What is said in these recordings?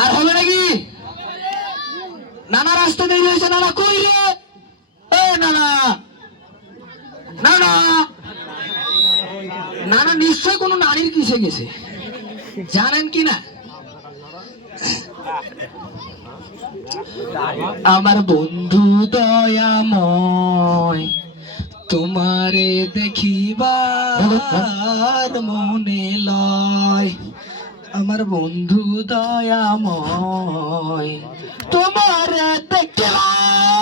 আর হবে নাকি? নানা রাস্তা দেরি হয়েছে। নানা কই রে? এ নানা, নানা, নানা নিশ্চয় কোনো নারীর কিসে গেছে, জানেন কি না? আমার বন্ধু দয়াময়, তোমারে দেখিবার মনে লয়। আমার বন্ধু দয়াময়, তোমারে দেখিবার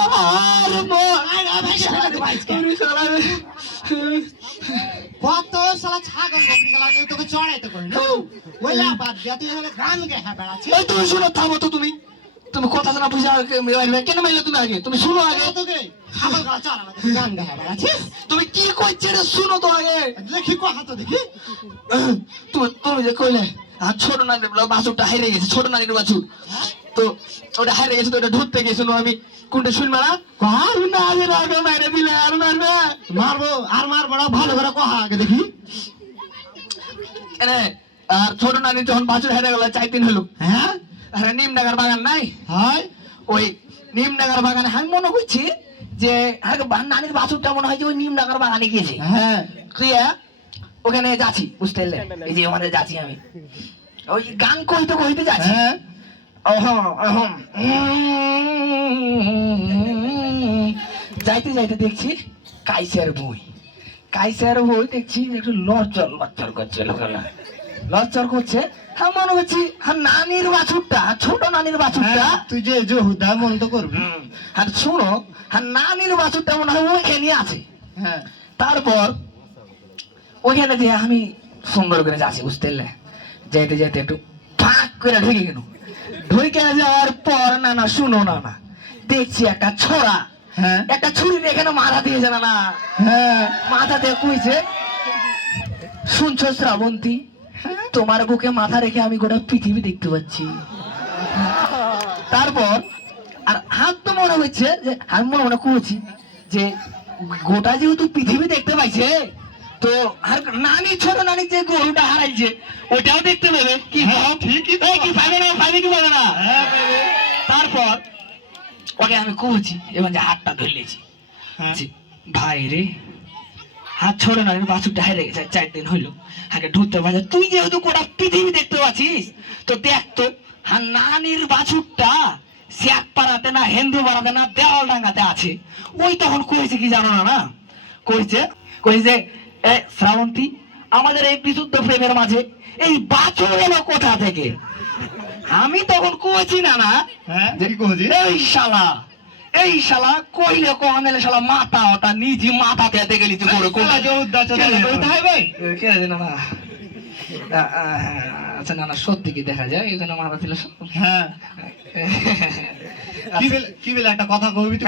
কত সালা ছাগল বকরি গলা তোকে চড়াইতে করি না ওইলা বাদ দিয়া তুই হলে গান গেহা বেড়াচ্ছিস। এই তুমি শুনো, থামো তো। তুমি তুমি কথা না বুঝা কেন মাইলে? তুমি আগে তুমি শুনো, আগে তোকে ছাগল গলা চড়ানো গান গেহা বেড়াচ্ছিস। তুমি কি কইছে রে? শুনো তো আগে। দেখি কথা তো দেখি। তুমি তুমি যে কইলে আর ছোট নানির বাছুরটা হারিয়ে গেছে, ছোট নানির বাছুর, তো ওটা হারিয়ে গেছে, তো ওটা ধরতে গেছিল। আমি কোনটা শুনবা না? কার না আগে মাইরে দিলে আর মারবে? মারবো আর মারবো না, ভালো করে কহা আগে দেখি। এনে আর ছোট নানি যখন বাছুর হেরে গেল 4 দিন হলো, হ্যাঁ আরে নিম ডাগার বাগান নাই? হয় ওই নিম ডাগার বাগানে আমি মনে করছি যে নানির বাছুরটা মনে হয় যে ওই নিম ডাগার বাগানে গিয়েছে। হ্যাঁ ক্রিয়া ওখানে যাচ্ছি, বুঝতে পারলে? এই যে ওখানে যাচ্ছি আমি, ওই গান কইতে কইতে যাচ্ছি। হ্যাঁ যাইতে যাইতে দেখছি কাইসের বই, দেখছি একটু লড়চর লড়চর করছে, লড়চর করছে। হ্যাঁ মনে হচ্ছে হ্যাঁ নানির বাছুরটা, ছোট নানির বাছুরটা। তুই যে হুদা মন তো করবি। আর শুনো, হ্যাঁ নানির বাছুরটা মনে হয় ওইখানে আছে। হ্যাঁ তারপর ওইখানে যে আমি সুন্দর করে যাচ্ছি, বুঝতে পারলে? যাইতে যাইতে একটু ফাঁক করে ঢুকে গেল। ঢুকে যাওয়ার পর না শুনো না, দেখছি একটা ছোড়া, হ্যাঁ একটা ছুরি এখানে মাথা দিয়েছে। না হ্যাঁ মাথা দিয়ে কইছে, শুনছো শ্রাবন্তী, তোমার বুকে মাথা রেখে আমি গোটা পৃথিবী দেখতে পাচ্ছি। তারপর আর হাত তো মনে হচ্ছে যে আমি মনে করছি যে গোটা যেহেতু পৃথিবী দেখতে পাইছে, তো আর নানি ছোট নানি যে গরুটা হারাইছে ওটাও দেখতে পাবে। কি ঠিকই কি পাবে না? পাবে কি পাবে না? তারপর ওকে আমি কইছি, এবার যে হাতটা ধরলেছি, ভাই রে, হাত ছোট নানির বাছুরটা হারিয়ে গেছে 4 দিন হইলো, আগে ঢুকতে পারছে। তুই যেহেতু গোটা পৃথিবী দেখতে পাচ্ছিস, তো দেখ তো হ্যাঁ নানির বাছুরটা শ্যাক পাড়াতে না, হিন্দু পাড়াতে না, দেওয়াল ডাঙ্গাতে আছে। ওই তখন কইছে কি জানো না? কইছে এ শ্রাবন্তী, আমাদের এই বিশুদ্ধ প্রেমের মাঝে এই বাছুর এলো কোথা থেকে? আমি তখন কইছি না হ্যাঁ কি কইছি? এই শালা কইলে কহনেলে শালা মাথা ওটা নিজে মাথা পেতে গেলি তুই করে কোলা জোরদার চলে হবে কে জানে না। আচ্ছা না সত্যি কি দেখা যায় এখানে মাথা ছিল? হ্যাঁ কি বলে একটা কথা কইবি তুই?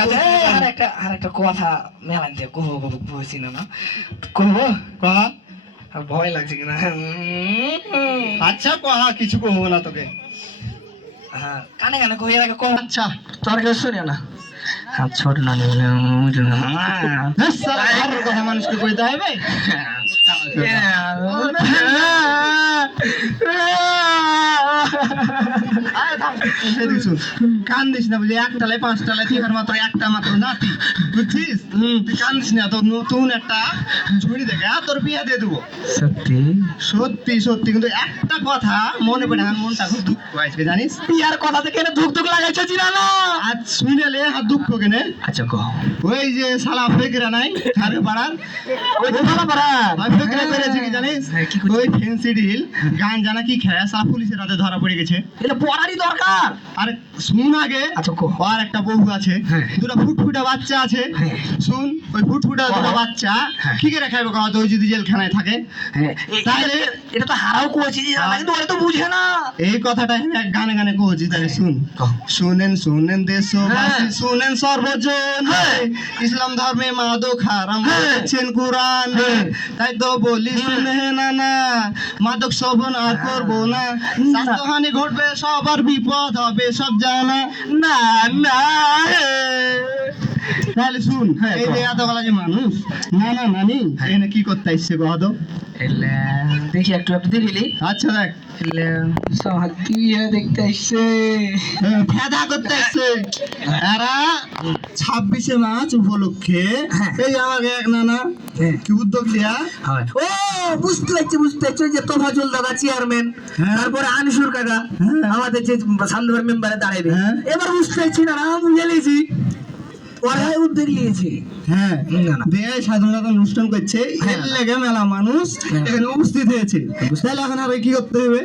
আর একটা কথা মেলান দিয়ে কইছি না কইবো? কহা। ভয় লাগছে কিনা? আচ্ছা কহা, কিছু কহবো না তোকে। হ্যাঁ কানে কানে কই এর আগে কও। আচ্ছা তোর কেউ শুনে না? হাত ছোট না নিলে কথা মানুষকে কইতে হবে। কান্দিস না, বুঝলি? 1 তলায় 5 তলায় থেকে মাত্র একটা মাত্র নাতি, বুঝছিস? তুই কান্দিস না, তোর নতুন একটা ঝুড়ি দেখে তোর বিয়ে দিয়ে দেবো। সত্যি সত্যি সত্যি, কিন্তু একটা কথা মনে পড়ে, আমার মনটা খুব দুঃখ হয়েছে, জানিস? বিয়ার কথা থেকে ধুক ধুক লাগাইছে চিরানো। আজ শুনেলে আর দুঃখ কেনে? আচ্ছা কও। ওই যে শালা ফেকরা নাই আরে পাড়ার, ওই যে শালা পাড়ার ওই ফেকরা করেছে কি জানিস? ওই ফেন্সি ডিল গান জানা কি খেয়ে শালা পুলিশের হাতে ধরা পড়ে গেছে। এটা পড়ারই দরকার। আরে শুন আগে। আচ্ছা কও। আর একটা বউ আছে, দুটো ফুটফুটা বাচ্চা আছে। শুন, ওই ফুটফুটা দুটো বাচ্চা কি করে খাইবে খাওয়া? ওই যদি জেলখানায় থাকে তাহলে এটা তো হারাও কইছি যে কিন্তু ওরা তো বুঝে না। এই কথাটা আমি এক গানে গানে কইছি, তাহলে শুন। শুনেন শুনেন দেশবাসী, শুনেন সর্বজন, ইসলাম ধর্মে মাদক হারাম বলেছেন কুরআন, তাই তো বলি শুনে না মাদক সেবন আর করবো না, স্বাস্থ্যহানি ঘটবে, সবার বিপদ হবে সব জানা। না না তাহলে শুন, হ্যাঁ, এই যে কও। এতগুলা যে মানুষ, নানা নানি এখানে কি করতে আসছে কহ তো? এলে দেখি একটু দেখিলি আচ্ছা দেখ, এলে সমাজ বিয়ে দেখতে আসছে ফেদা করতে আসছে এরা 26শে মার্চ উপলক্ষে। হ্যাঁ। এই আমাকে এক নানা হ্যাঁ। কি উদ্যোগ লিয়া, ও বুঝতে পারছি যে তোফাজুল দাদা চেয়ারম্যান, হ্যাঁ। তারপরে আনিসুর কাকা হ্যাঁ। আমাদের যে সান্দুয়ার মেম্বারে দাঁড়াইবে, হ্যাঁ। এবার বুঝতে পারছি না আমি গেলেছি ওরা উদ্যোগ নিয়েছে। হ্যাঁ না, না। দিয়ে স্বাধীনতা অনুষ্ঠান করছে, হ্যাঁ। এর লেগে মেলা মানুষ হ্যাঁ। এখানে উপস্থিত হয়েছে। তাহলে এখন আর কি করতে হবে?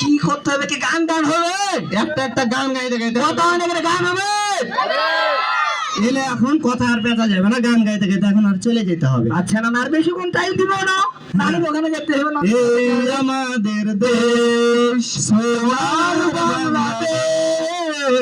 কি করতে হবে? কি গান টান হবে? একটা একটা গান গাইতে গাইতে কত অনেক গান হবে? এলে এখন কথা আর পেঁচা যাবে না, গান গাইতে গাইতে এখন আর চলে যেতে হবে। আচ্ছা না, আর বেশি কোন টাইম দিব না, তাহলে ওখানে যেতে হবে না। এই আমাদের দেশ সোনার বাংলাদেশ,